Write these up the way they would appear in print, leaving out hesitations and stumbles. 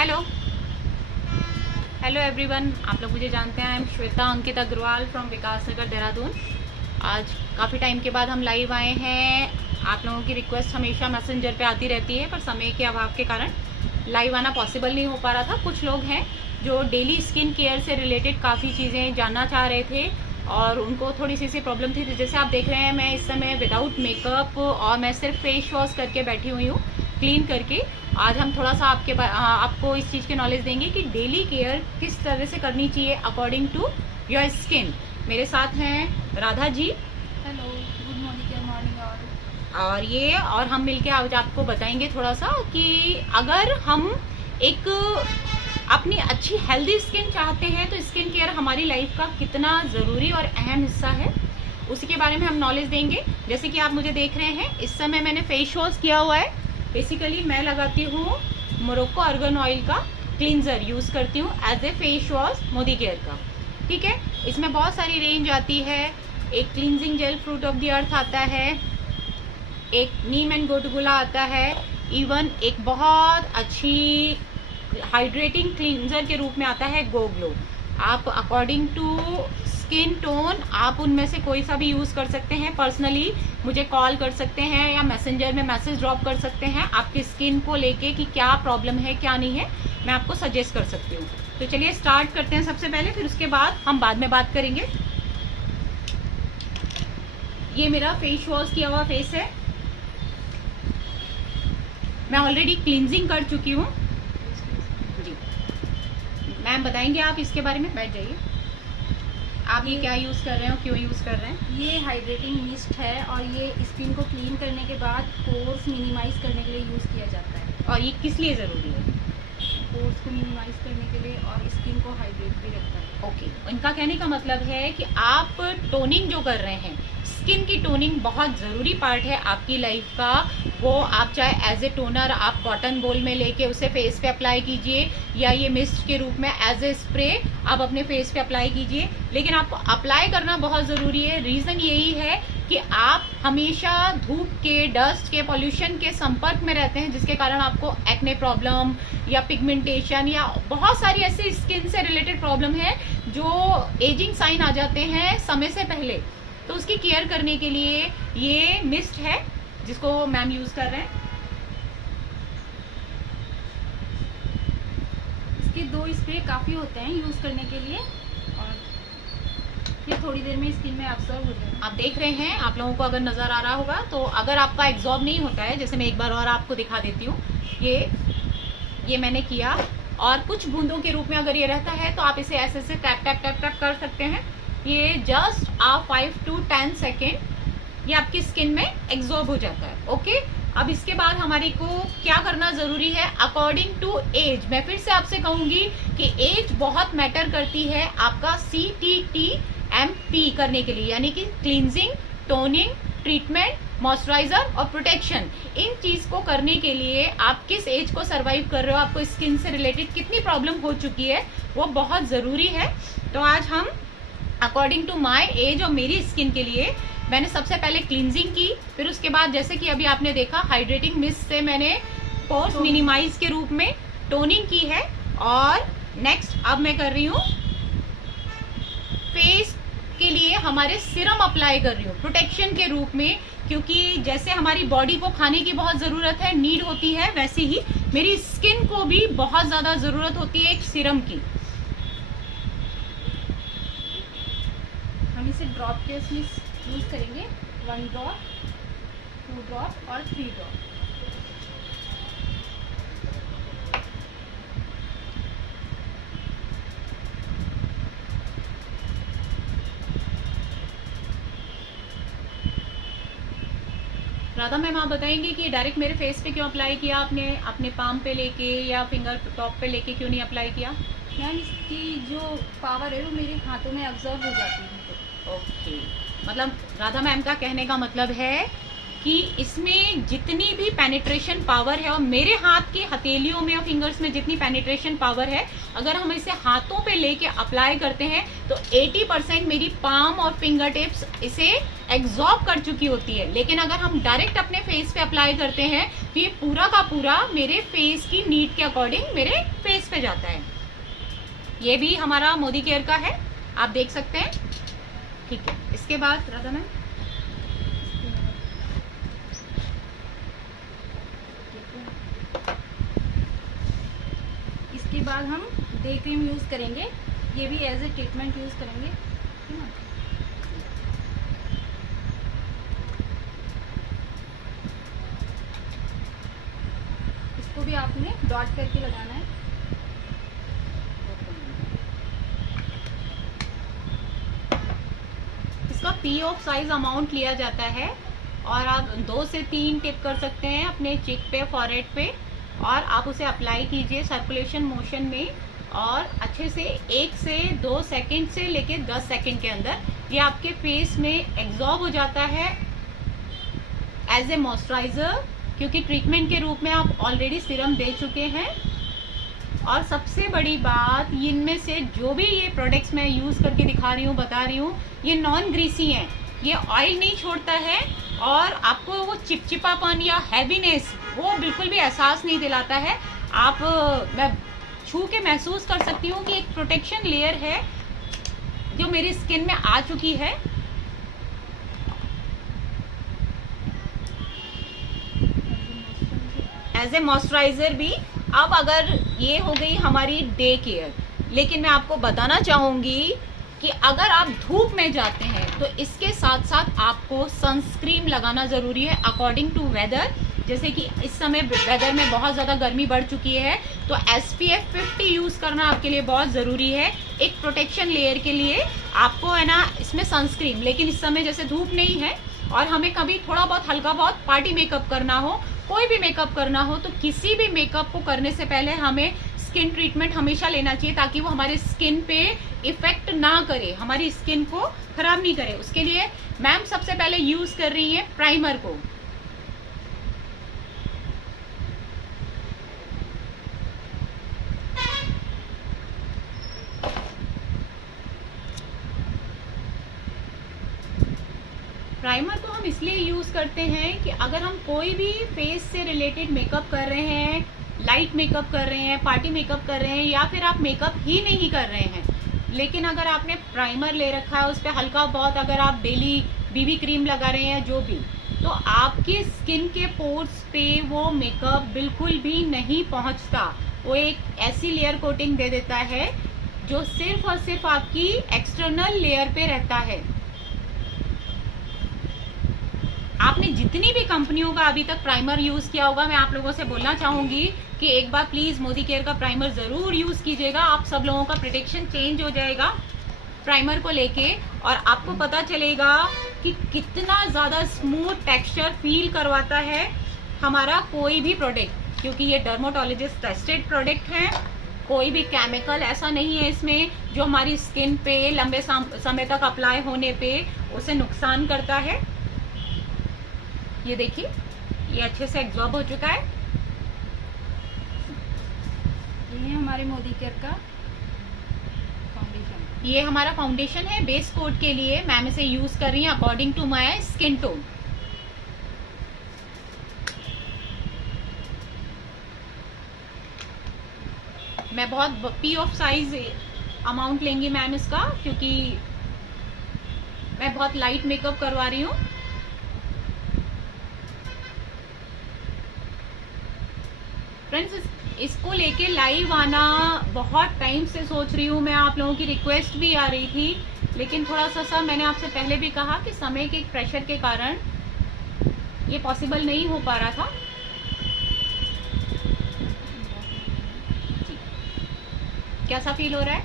Hello hello everyone, आप लोग मुझे जानते हैं। I am Shweta Ankit Agarwal from Vikas Nagar Dehradun. आज काफ़ी टाइम के बाद हम लाइव आए हैं। आप लोगों की रिक्वेस्ट हमेशा मैसेंजर पे आती रहती है, पर समय के अभाव के कारण लाइव आना पॉसिबल नहीं हो पा रहा था। कुछ लोग हैं जो डेली स्किन केयर से रिलेटेड काफ़ी चीज़ें जानना चाह रहे थे और उनको थोड़ी सी प्रॉब्लम थी। जैसे आप देख रहे हैं, मैं इस समय विदाउट मेकअप और मैं सिर्फ फेस वॉश करके बैठी हुई हूँ, क्लीन करके। आज हम थोड़ा सा आपको इस चीज़ की नॉलेज देंगे कि डेली केयर किस तरह से करनी चाहिए अकॉर्डिंग टू योर स्किन। मेरे साथ हैं Radha ji. Hello, good morning और हम मिलके आज आपको बताएंगे थोड़ा सा कि अगर हम एक अपनी अच्छी हेल्दी स्किन चाहते हैं तो स्किन केयर हमारी लाइफ का कितना ज़रूरी और अहम हिस्सा है, उसी के बारे में हम नॉलेज देंगे। जैसे कि आप मुझे देख रहे हैं, इस समय मैंने फेस वॉश किया हुआ है। बेसिकली मैं लगाती हूँ मोरक्को आर्गन ऑयल का क्लींजर, यूज़ करती हूँ as a face wash Modicare का। ठीक है, इसमें बहुत सारी रेंज आती है। एक cleansing gel fruit of the earth आता है, एक नीम एंड गोटगुला आता है, इवन एक बहुत अच्छी हाइड्रेटिंग क्लींजर के रूप में आता है गो ग्लो। आप अकॉर्डिंग टू स्किन टोन आप उनमें से कोई सा भी यूज़ कर सकते हैं। पर्सनली मुझे कॉल कर सकते हैं या मैसेंजर में मैसेज ड्रॉप कर सकते हैं आपकी स्किन को लेके कि क्या प्रॉब्लम है क्या नहीं है, मैं आपको सजेस्ट कर सकती हूँ। तो चलिए स्टार्ट करते हैं सबसे पहले, फिर उसके बाद हम बाद में बात करेंगे। ये मेरा फेस वॉश किया हुआ फेस है। मैं ऑलरेडी क्लींजिंग कर चुकी हूँ जी। मैम बताएंगे आप इसके बारे में? बैठ जाइए। आप ये क्या यूज़ कर रहे हो, क्यों यूज़ कर रहे हैं? ये हाइड्रेटिंग मिस्ट है और ये स्किन को क्लीन करने के बाद पोर्स मिनिमाइज करने के लिए यूज़ किया जाता है। और ये किस लिए ज़रूरी है? पोर्स को मिनिमाइज करने के लिए और स्किन को हाइड्रेट भी रखता है। ओके, इनका कहने का मतलब है कि आप टोनिंग जो कर रहे हैं, स्किन की टोनिंग बहुत ज़रूरी पार्ट है आपकी लाइफ का। वो आप चाहे एज ए टोनर आप कॉटन बोल में लेके उसे फेस पे अप्लाई कीजिए, या ये मिस्ट के रूप में एज ए स्प्रे आप अपने फेस पे अप्लाई कीजिए। लेकिन आपको अप्लाई करना बहुत ज़रूरी है। रीज़न यही है कि आप हमेशा धूप के, डस्ट के, पॉल्यूशन के संपर्क में रहते हैं, जिसके कारण आपको एक्ने प्रॉब्लम या पिगमेंटेशन या बहुत सारी ऐसी स्किन से रिलेटेड प्रॉब्लम है जो एजिंग साइन आ जाते हैं समय से पहले। तो उसकी केयर करने के लिए ये मिस्ट है जिसको मैम यूज कर रहे हैं। इसके 2 स्प्रे काफ़ी होते हैं यूज़ करने के लिए और ये थोड़ी देर में स्किन में अब्सॉर्ब हो जाएगा। आप देख रहे हैं, आप लोगों को अगर नज़र आ रहा होगा तो अगर आपका एब्जॉर्ब नहीं होता है, जैसे मैं एक बार और आपको दिखा देती हूँ। ये मैंने किया और कुछ बूंदों के रूप में अगर ये रहता है तो आप इसे ऐसे से टैप टैप टैप टैप कर सकते हैं। ये जस्ट 5 to 10 सेकेंड ये आपकी स्किन में एब्जॉर्ब हो जाता है। ओके, अब इसके बाद हमारे को क्या करना ज़रूरी है अकॉर्डिंग टू एज। मैं फिर से आपसे कहूँगी कि एज बहुत मैटर करती है आपका CTTMP करने के लिए, यानी कि क्लींजिंग, टोनिंग, ट्रीटमेंट, मॉइस्चराइजर और प्रोटेक्शन। इन चीज़ को करने के लिए आप किस एज को सर्वाइव कर रहे हो, आपको स्किन से रिलेटेड कितनी प्रॉब्लम हो चुकी है, वो बहुत ज़रूरी है। तो आज हम अकॉर्डिंग टू माई एज और मेरी स्किन के लिए मैंने सबसे पहले क्लींजिंग की, फिर उसके बाद जैसे कि अभी आपने देखा हाइड्रेटिंग मिस्ट से मैंने पोर्स मिनिमाइज के रूप में टोनिंग की है। और नेक्स्ट अब मैं कर रही हूँ फेस के लिए हमारे सीरम अप्लाई कर रही हूँ प्रोटेक्शन के रूप में, क्योंकि जैसे हमारी बॉडी को खाने की बहुत ज़रूरत है, नीड होती है, वैसे ही मेरी स्किन को भी बहुत ज़्यादा ज़रूरत होती है एक सीरम की। हम इसे ड्रॉप के उसमें यूज़ करेंगे, 1 ड्रॉप, 2 ड्रॉप और 3 ड्रॉप। राधा मैम आप बताएंगे कि डायरेक्ट मेरे फेस पे क्यों अप्लाई किया आपने, अपने पाम पे लेके या फिंगर टॉप पे लेके क्यों नहीं अप्लाई किया? मैम इसकी जो पावर है वो मेरे हाथों में अब्जॉर्ब हो जाती है। ओके, मतलब राधा मैम का कहने का मतलब है कि इसमें जितनी भी पेनिट्रेशन पावर है और मेरे हाथ की हथेलियों में और फिंगर्स में जितनी पेनिट्रेशन पावर है, अगर हम इसे हाथों पे लेके अप्लाई करते हैं तो 80% मेरी पाम और फिंगर टिप्स इसे एग्जॉर्ब कर चुकी होती है। लेकिन अगर हम डायरेक्ट अपने फेस पे अप्लाई करते हैं तो ये पूरा का पूरा मेरे फेस की नीड के अकॉर्डिंग मेरे फेस पे जाता है। ये भी हमारा मोदी केयर का है, आप देख सकते हैं। ठीक है, इसके बाद राधा मैम इसके बाद हम डे क्रीम यूज़ करेंगे, ये भी एज ए ट्रीटमेंट यूज़ करेंगे, है ना। इसको भी आपने डॉट करके लगाना है। इसका पी ऑफ साइज अमाउंट लिया जाता है और आप 2 से 3 टिप कर सकते हैं अपने चिक पे, फॉरहेड पे, और आप उसे अप्लाई कीजिए सर्कुलेशन मोशन में, और अच्छे से 1 से 2 सेकंड से लेके 10 सेकंड के अंदर ये आपके फेस में एब्जॉर्ब हो जाता है एज ए मॉइस्चराइजर, क्योंकि ट्रीटमेंट के रूप में आप ऑलरेडी सीरम दे चुके हैं। और सबसे बड़ी बात, इनमें से जो भी ये प्रोडक्ट्स मैं यूज़ करके दिखा रही हूँ, बता रही हूँ, ये नॉन ग्रीसी हैं, ये ऑयल नहीं छोड़ता है और आपको वो चिपचिपापन या हैवीनेस वो बिल्कुल भी एहसास नहीं दिलाता है। आप मैं छू के महसूस कर सकती हूँ कि एक प्रोटेक्शन लेयर है जो मेरी स्किन में आ चुकी है। एज ए मॉइस्चराइजर भी। अब अगर ये हो गई हमारी डे केयर, लेकिन मैं आपको बताना चाहूँगी कि अगर आप धूप में जाते हैं तो इसके साथ साथ आपको सनस्क्रीन लगाना ज़रूरी है अकॉर्डिंग टू वेदर। जैसे कि इस समय वेदर में बहुत ज़्यादा गर्मी बढ़ चुकी है, तो SPF 50 यूज़ करना आपके लिए बहुत ज़रूरी है एक प्रोटेक्शन लेयर के लिए। आपको है ना इसमें सनस्क्रीन, लेकिन इस समय जैसे धूप नहीं है और हमें कभी थोड़ा बहुत हल्का बहुत पार्टी मेकअप करना हो, कोई भी मेकअप करना हो, तो किसी भी मेकअप को करने से पहले हमें स्किन ट्रीटमेंट हमेशा लेना चाहिए ताकि वो हमारे स्किन पे इफेक्ट ना करे, हमारी स्किन को खराब नहीं करे। उसके लिए मैम सबसे पहले यूज कर रही है प्राइमर को। प्राइमर को हम इसलिए यूज़ करते हैं कि अगर हम कोई भी फेस से रिलेटेड मेकअप कर रहे हैं, लाइट मेकअप कर रहे हैं, पार्टी मेकअप कर रहे हैं, या फिर आप मेकअप ही नहीं कर रहे हैं, लेकिन अगर आपने प्राइमर ले रखा है, उस पर हल्का बहुत अगर आप डेली BB क्रीम लगा रहे हैं जो भी, तो आपकी स्किन के पोर्स पे वो मेकअप बिल्कुल भी नहीं पहुंचता। वो एक ऐसी लेयर कोटिंग दे देता है जो सिर्फ और सिर्फ आपकी एक्सटर्नल लेयर पे रहता है। आपने जितनी भी कंपनियों का अभी तक प्राइमर यूज किया होगा, मैं आप लोगों से बोलना चाहूंगी कि एक बार प्लीज मोदी केयर का प्राइमर जरूर यूज कीजिएगा। आप सब लोगों का प्रोटेक्शन चेंज हो जाएगा प्राइमर को लेके, और आपको पता चलेगा कि कितना ज्यादा स्मूथ टेक्सचर फील करवाता है हमारा कोई भी प्रोडक्ट, क्योंकि ये डर्मेटोलॉजिस्ट टेस्टेड प्रोडक्ट है। कोई भी केमिकल ऐसा नहीं है इसमें जो हमारी स्किन पे लंबे समय तक अप्लाई होने पे उसे नुकसान करता है। ये देखिए, ये अच्छे से एब्जॉर्ब हो चुका है। ये है हमारे मोदी केयर का फाउंडेशन। ये हमारा फाउंडेशन है बेस कोट के लिए। मैम इसे यूज कर रही हूँ according to my skin tone. मैं बहुत पी ऑफ साइज अमाउंट लेंगी मैम इसका, क्योंकि मैं बहुत लाइट मेकअप करवा रही हूँ। फ्रेंड्स, इसको लेके लाइव आना बहुत टाइम से सोच रही हूँ मैं, आप लोगों की रिक्वेस्ट भी आ रही थी, लेकिन थोड़ा सा मैंने आपसे पहले भी कहा कि समय के प्रेशर के कारण ये पॉसिबल नहीं हो पा रहा था। कैसा फील हो रहा है?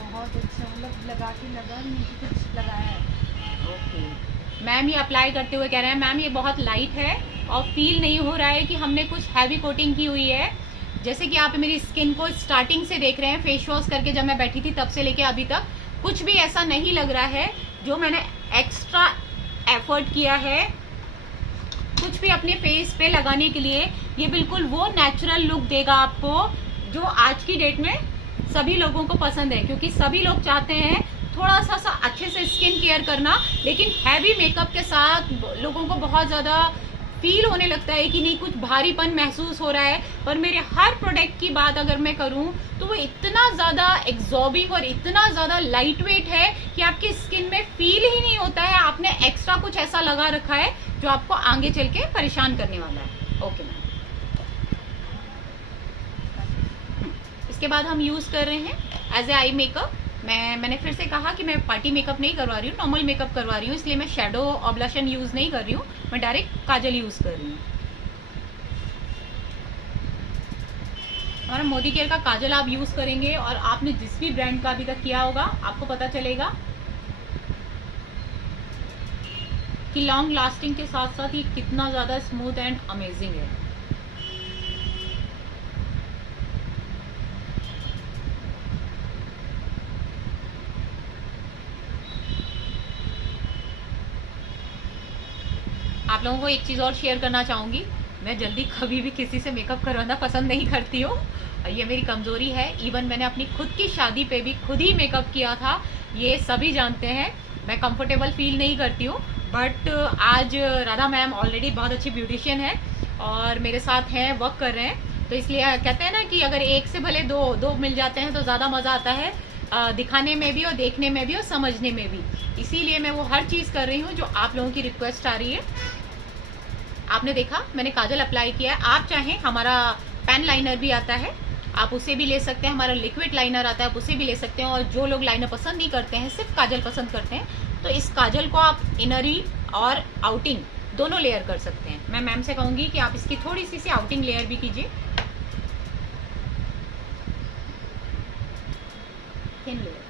बहुत अच्छा, मतलब लगा के लगा नहीं कि कुछ लगाया है। ओके मैम, ये अप्लाई करते हुए कह रहे हैं मैम ये बहुत लाइट है और फील नहीं हो रहा है कि हमने कुछ हैवी कोटिंग की हुई है। जैसे कि आप मेरी स्किन को स्टार्टिंग से देख रहे हैं, फेस वॉश करके जब मैं बैठी थी तब से लेके अभी तक कुछ भी ऐसा नहीं लग रहा है जो मैंने एक्स्ट्रा एफर्ट किया है कुछ भी अपने फेस पे लगाने के लिए। ये बिल्कुल वो नेचुरल लुक देगा आपको जो आज की डेट में सभी लोगों को पसंद है, क्योंकि सभी लोग चाहते हैं थोड़ा सा अच्छे से स्किन केयर करना, लेकिन हैवी मेकअप के साथ लोगों को बहुत ज़्यादा फील होने लगता है कि नहीं कुछ भारीपन महसूस हो रहा है। पर मेरे हर प्रोडक्ट की बात अगर मैं करूं तो वो इतना ज़्यादा एब्जॉर्बिंग और इतना ज़्यादा लाइट वेट है कि आपकी स्किन में फील ही नहीं होता है आपने एक्स्ट्रा कुछ ऐसा लगा रखा है जो आपको आगे चल के परेशान करने वाला है। ओके मैम, इसके बाद हम यूज़ कर रहे हैं एज ए आई मेकअप। मैंने फिर से कहा कि मैं पार्टी मेकअप नहीं करवा रही हूँ, नॉर्मल मेकअप करवा रही हूँ, इसलिए मैं शेडो और ब्लशन यूज़ नहीं कर रही हूँ, मैं डायरेक्ट काजल यूज़ कर रही हूँ। हमारा मोदी केयर का काजल आप यूज़ करेंगे और आपने जिस भी ब्रांड का अभी तक किया होगा आपको पता चलेगा कि लॉन्ग लास्टिंग के साथ साथ ये कितना ज़्यादा स्मूथ एंड अमेजिंग है। आप लोगों को एक चीज़ और शेयर करना चाहूँगी, मैं जल्दी कभी भी किसी से मेकअप करवाना पसंद नहीं करती हूँ, ये मेरी कमज़ोरी है। इवन मैंने अपनी खुद की शादी पे भी खुद ही मेकअप किया था, ये सभी जानते हैं। मैं कंफर्टेबल फील नहीं करती हूँ, बट आज राधा मैम ऑलरेडी बहुत अच्छी ब्यूटिशियन है और मेरे साथ हैं, वर्क कर रहे हैं, तो इसलिए कहते हैं ना कि अगर एक से भले दो मिल जाते हैं तो ज़्यादा मज़ा आता है, दिखाने में भी और देखने में भी और समझने में भी। इसीलिए मैं वो हर चीज़ कर रही हूँ जो आप लोगों की रिक्वेस्ट आ रही है। आपने देखा मैंने काजल अप्लाई किया है, आप चाहें हमारा पेन लाइनर भी आता है, आप उसे भी ले सकते हैं, हमारा लिक्विड लाइनर आता है, आप उसे भी ले सकते हैं। और जो लोग लाइनर पसंद नहीं करते हैं, सिर्फ काजल पसंद करते हैं, तो इस काजल को आप इनरी और आउटिंग दोनों लेयर कर सकते हैं। मैं मैम से कहूँगी कि आप इसकी थोड़ी सी आउटिंग लेयर भी कीजिए, थिन लेयर।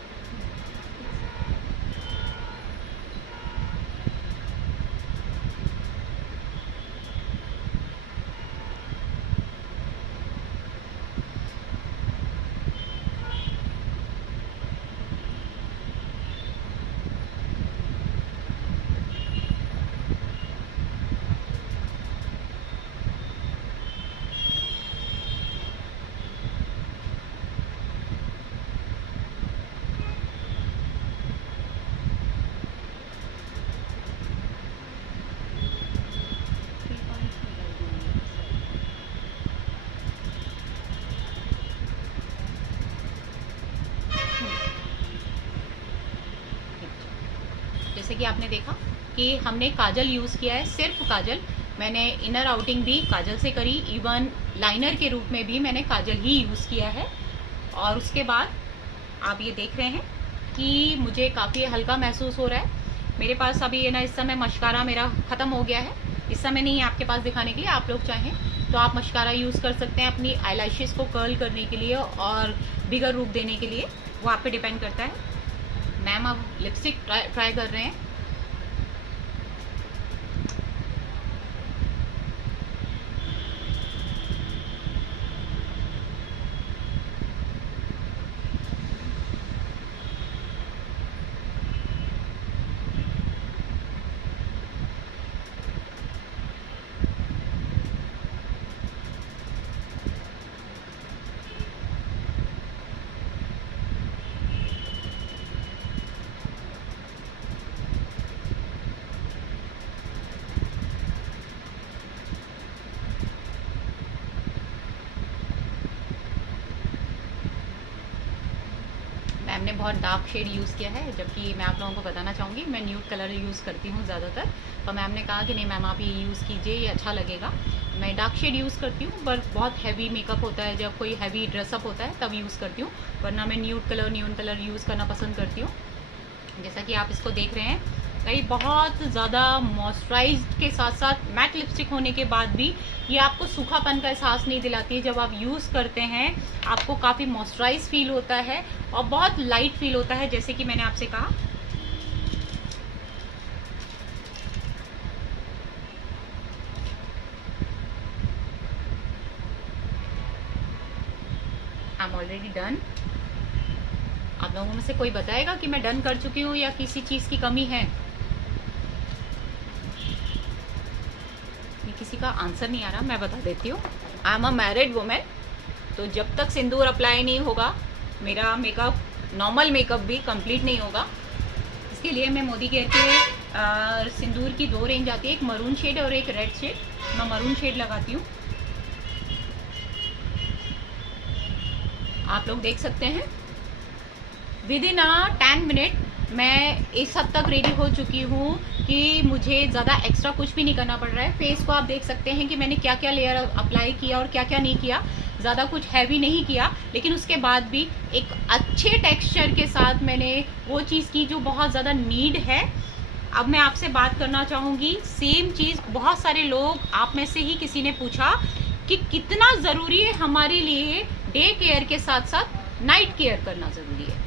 जैसे कि आपने देखा कि हमने काजल यूज़ किया है, सिर्फ काजल। मैंने इनर आउटिंग भी काजल से करी, इवन लाइनर के रूप में भी मैंने काजल ही यूज़ किया है। और उसके बाद आप ये देख रहे हैं कि मुझे काफ़ी हल्का महसूस हो रहा है। मेरे पास अभी ये ना इस समय मस्कारा मेरा ख़त्म हो गया है, इस समय नहीं है आपके पास दिखाने के लिए। आप लोग चाहें तो आप मस्कारा यूज़ कर सकते हैं अपनी आईलैशेस को कर्ल करने के लिए और बिगर रूप देने के लिए, वो आप पे डिपेंड करता है। मैम अब लिपस्टिक ट्राई कर रहे हैं। मैम ने बहुत डार्क शेड यूज़ किया है, जबकि मैं आप लोगों को बताना चाहूँगी मैं न्यूड कलर यूज़ करती हूँ ज़्यादातर। तो मैम ने कहा कि नहीं मैम आप ये यूज़ कीजिए, ये अच्छा लगेगा। मैं डार्क शेड यूज़ करती हूँ, पर बहुत हैवी मेकअप होता है, जब कोई हैवी ड्रेसअप होता है तब यूज़ करती हूँ, वरना मैं न्यूड कलर यूज़ करना पसंद करती हूँ। जैसा कि आप इसको देख रहे हैं, कई बहुत ज़्यादा मॉइस्चराइज्ड के साथ साथ मैट लिपस्टिक होने के बाद भी ये आपको सूखापन का एहसास नहीं दिलाती है। जब आप यूज़ करते हैं आपको काफ़ी मॉइस्चराइज फील होता है और बहुत लाइट फील होता है, जैसे कि मैंने आपसे कहा। I am already done. आप लोगों में से कोई बताएगा कि मैं डन कर चुकी हूँ या किसी चीज़ की कमी है? ये किसी का आंसर नहीं आ रहा, मैं बता देती हूँ। I am a married women, तो जब तक सिंदूर अप्लाई नहीं होगा मेरा मेकअप, नॉर्मल मेकअप भी कंप्लीट नहीं होगा। इसके लिए मैं मोदी केयर के सिंदूर की 2 रेंज आती है, एक मरून शेड और एक रेड शेड। मैं मरून शेड लगाती हूँ, आप लोग देख सकते हैं। विद इन 10 मिनट मैं इस हद तक रेडी हो चुकी हूँ कि मुझे ज़्यादा एक्स्ट्रा कुछ भी नहीं करना पड़ रहा है। फेस को आप देख सकते हैं कि मैंने क्या क्या लेयर अप्लाई किया और क्या क्या नहीं किया। ज़्यादा कुछ हैवी नहीं किया, लेकिन उसके बाद भी एक अच्छे टेक्सचर के साथ मैंने वो चीज़ की जो बहुत ज़्यादा नीड है। अब मैं आपसे बात करना चाहूँगी सेम चीज़। बहुत सारे लोग, आप में से ही किसी ने पूछा कि कितना ज़रूरी है हमारे लिए डे केयर के साथ साथ नाइट केयर करना ज़रूरी है।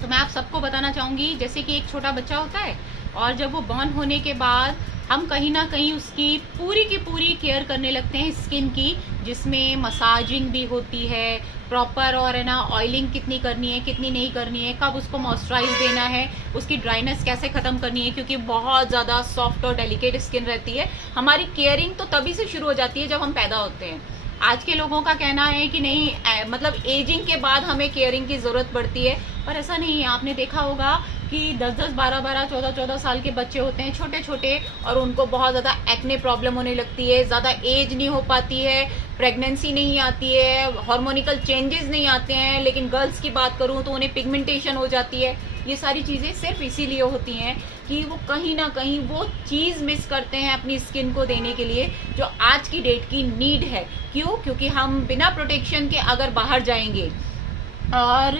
तो मैं आप सबको बताना चाहूँगी, जैसे कि एक छोटा बच्चा होता है और जब वो बॉर्न होने के बाद हम कहीं ना कहीं उसकी पूरी की पूरी केयर करने लगते हैं स्किन की, जिसमें मसाजिंग भी होती है प्रॉपर, और है ना ऑयलिंग कितनी करनी है कितनी नहीं करनी है, कब उसको मॉइस्चराइज देना है, उसकी ड्राइनेस कैसे ख़त्म करनी है, क्योंकि बहुत ज़्यादा सॉफ्ट और डेलिकेट स्किन रहती है। हमारी केयरिंग तो तभी से शुरू हो जाती है जब हम पैदा होते हैं। आज के लोगों का कहना है कि नहीं, मतलब एजिंग के बाद हमें केयरिंग की ज़रूरत पड़ती है, पर ऐसा नहीं है। आपने देखा होगा कि 10-10, 12-12, 14-14 साल के बच्चे होते हैं छोटे छोटे, और उनको बहुत ज़्यादा एक्ने प्रॉब्लम होने लगती है, ज़्यादा एज नहीं हो पाती है, प्रेगनेंसी नहीं आती है, हार्मोनिकल चेंजेस नहीं आते हैं। लेकिन गर्ल्स की बात करूँ तो उन्हें पिगमेंटेशन हो जाती है। ये सारी चीज़ें सिर्फ इसीलिए होती हैं कि वो कहीं ना कहीं वो चीज़ मिस करते हैं अपनी स्किन को देने के लिए जो आज की डेट की नीड है। क्यों? क्योंकि हम बिना प्रोटेक्शन के अगर बाहर जाएंगे और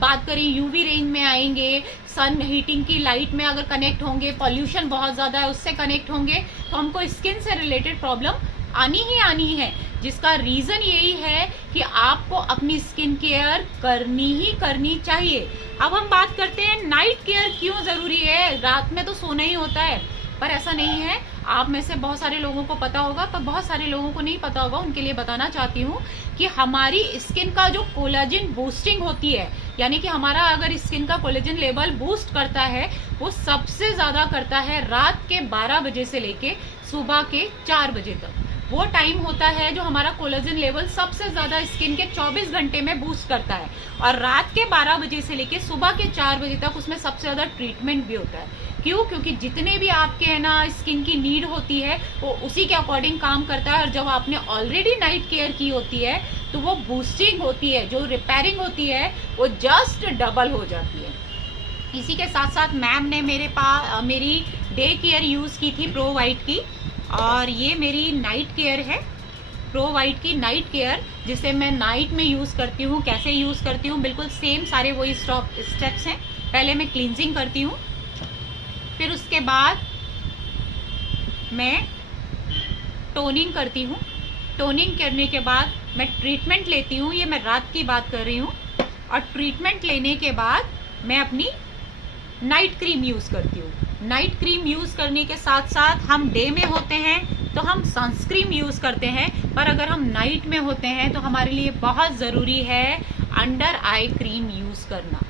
बात करें यूवी रेंज में आएंगे, सन हीटिंग की लाइट में अगर कनेक्ट होंगे, पॉल्यूशन बहुत ज़्यादा है उससे कनेक्ट होंगे, तो हमको स्किन से रिलेटेड प्रॉब्लम आनी ही आनी है। जिसका रीज़न यही है कि आपको अपनी स्किन केयर करनी ही करनी चाहिए। अब हम बात करते हैं नाइट केयर क्यों ज़रूरी है। रात में तो सोना ही होता है, पर ऐसा नहीं है। आप में से बहुत सारे लोगों को पता होगा, पर बहुत सारे लोगों को नहीं पता होगा। उनके लिए बताना चाहती हूँ कि हमारी स्किन का जो कोलाजन बूस्टिंग होती है, यानी कि हमारा अगर स्किन का कोलाजन लेवल बूस्ट करता है, वो सबसे ज़्यादा करता है रात के 12 बजे से लेके सुबह के 4 बजे तक। वो टाइम होता है जो हमारा कोलाजन लेवल सबसे ज़्यादा स्किन के 24 घंटे में बूस्ट करता है, और रात के 12 बजे से लेके सुबह के 4 बजे तक उसमें सबसे ज़्यादा ट्रीटमेंट भी होता है। क्यों? क्योंकि जितने भी आपके है ना स्किन की नीड होती है वो उसी के अकॉर्डिंग काम करता है। और जब आपने ऑलरेडी नाइट केयर की होती है तो वो बूस्टिंग होती है, जो रिपेयरिंग होती है वो जस्ट डबल हो जाती है। इसी के साथ साथ मैम ने मेरी डे केयर यूज़ की थी प्रो वाइट की, और ये मेरी नाइट केयर है प्रो वाइट की नाइट केयर, जिसे मैं नाइट में यूज़ करती हूँ। कैसे यूज़ करती हूँ? बिल्कुल सेम सारे वही स्टेप्स हैं। पहले मैं क्लींजिंग करती हूँ, फिर उसके बाद मैं टोनिंग करती हूँ। टोनिंग करने के बाद मैं ट्रीटमेंट लेती हूँ, ये मैं रात की बात कर रही हूँ। और ट्रीटमेंट लेने के बाद मैं अपनी नाइट क्रीम यूज़ करती हूँ। नाइट क्रीम यूज़ करने के साथ साथ हम डे में होते हैं तो हम सनस्क्रीन यूज़ करते हैं, पर अगर हम नाइट में होते हैं तो हमारे लिए बहुत ज़रूरी है अंडर आई क्रीम यूज़ करना।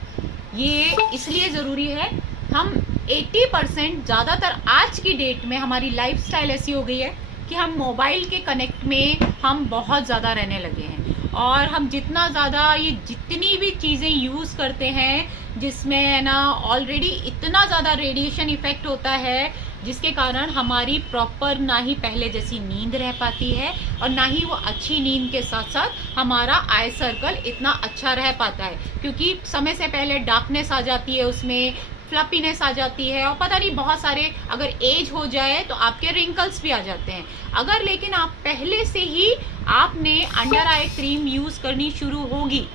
ये इसलिए ज़रूरी है, हम 80% ज़्यादातर आज की डेट में हमारी लाइफस्टाइल ऐसी हो गई है कि हम मोबाइल के कनेक्ट में हम बहुत ज़्यादा रहने लगे हैं, और हम जितना ज़्यादा ये जितनी भी चीज़ें यूज़ करते हैं जिसमें है ना ऑलरेडी इतना ज़्यादा रेडिएशन इफेक्ट होता है, जिसके कारण हमारी प्रॉपर ना ही पहले जैसी नींद रह पाती है, और ना ही वो अच्छी नींद के साथ साथ हमारा आई सर्कल इतना अच्छा रह पाता है। क्योंकि समय से पहले डार्कनेस आ जाती है, उसमें फ्लफीनेस आ जाती है, और पता नहीं बहुत सारे, अगर एज हो जाए तो आपके रिंकल्स भी आ जाते हैं। अगर लेकिन आप पहले से ही आपने अंडर आई क्रीम यूज़ करनी शुरू होगी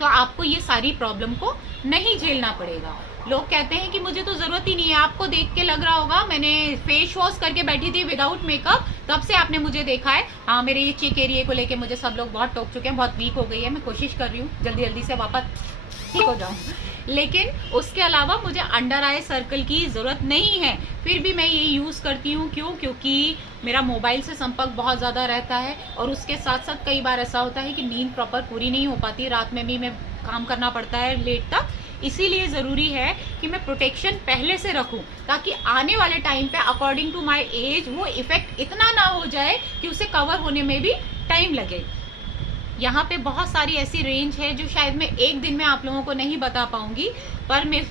तो आपको ये सारी प्रॉब्लम को नहीं झेलना पड़ेगा। लोग कहते हैं कि मुझे तो ज़रूरत ही नहीं है। आपको देख के लग रहा होगा मैंने फेस वॉश करके बैठी थी विदाउट मेकअप, तब से आपने मुझे देखा है। हाँ, मेरे ये चिक एरिया को लेके मुझे सब लोग बहुत टोक चुके हैं, बहुत वीक हो गई है। मैं कोशिश कर रही हूँ जल्दी जल्दी से वापस ठीक हो जाऊँ, लेकिन उसके अलावा मुझे अंडर आई सर्कल की ज़रूरत नहीं है। फिर भी मैं ये यूज़ करती हूँ। क्यों? क्योंकि मेरा मोबाइल से संपर्क बहुत ज़्यादा रहता है, और उसके साथ साथ कई बार ऐसा होता है कि नींद प्रॉपर पूरी नहीं हो पाती, रात में भी मैं काम करना पड़ता है लेट तक। इसीलिए ज़रूरी है कि मैं प्रोटेक्शन पहले से रखूं, ताकि आने वाले टाइम पे अकॉर्डिंग टू माय एज वो इफ़ेक्ट इतना ना हो जाए कि उसे कवर होने में भी टाइम लगे। यहाँ पे बहुत सारी ऐसी रेंज है जो शायद मैं एक दिन में आप लोगों को नहीं बता पाऊंगी, पर मैं